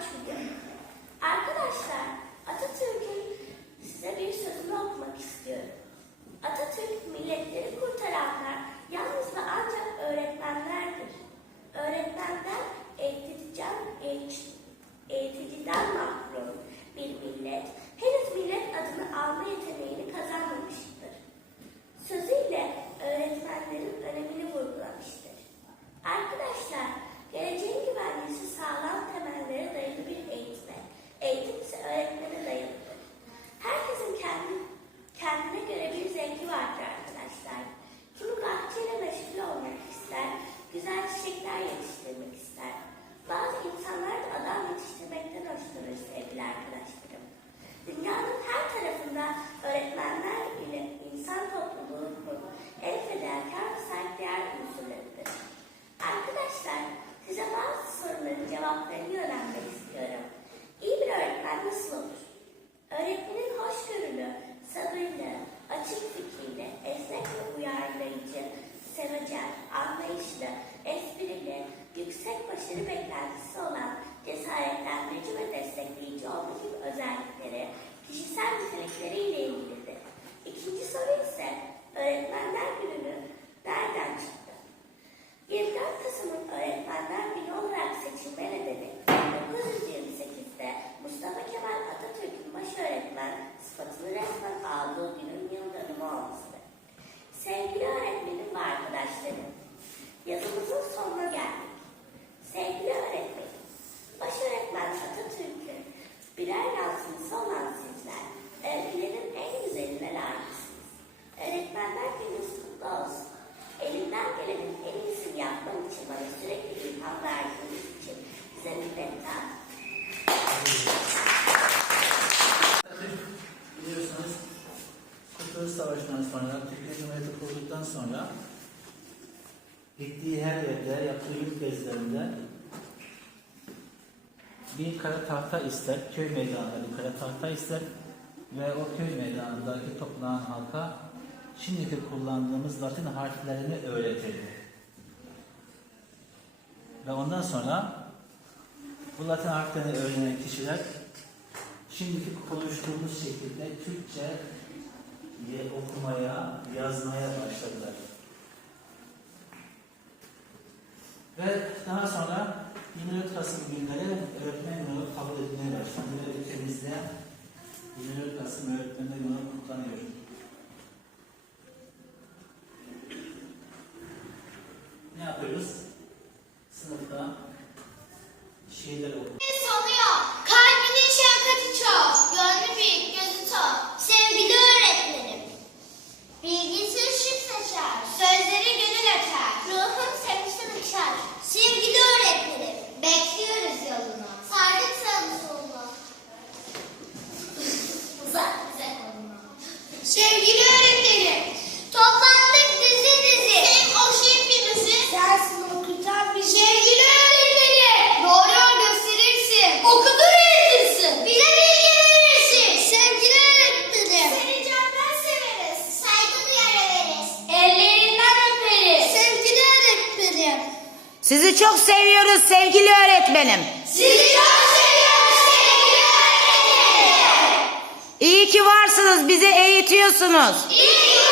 açmadım. Arkadaşlar müşteri beklentisi olan cesaretlenmeci ve destekleyici olma gibi. için, bana sürekli ilham verdiğiniz için size müfettan. Biliyorsunuz Kurtuluş Savaşı'ndan sonra Türkiye Cumhuriyeti kurulduktan sonra gittiği her yerde, yaptığı yurt gezilerinde bir kara tahta ister, köy meydanında bir kara tahta ister ve o köy meydanındaki toplanan halka şimdiki kullandığımız Latin harflerini öğretirdi. Ve ondan sonra bu Latin harflerini öğrenen kişiler şimdiki konuştuğumuz şekilde Türkçe okumaya, yazmaya başladılar. Ve daha sonra 24 Kasım günleri öğretmen yılı kabul edilmeye başlandı ve ülkemizde 24 Kasım öğretmenler yılı kutlanıyor. Ne yapıyoruz? 했으니까 시에 달고 Sizi çok seviyoruz sevgili öğretmenim. Sizi çok seviyoruz sevgili öğretmenim. İyi ki varsınız, bizi eğitiyorsunuz. İyi ki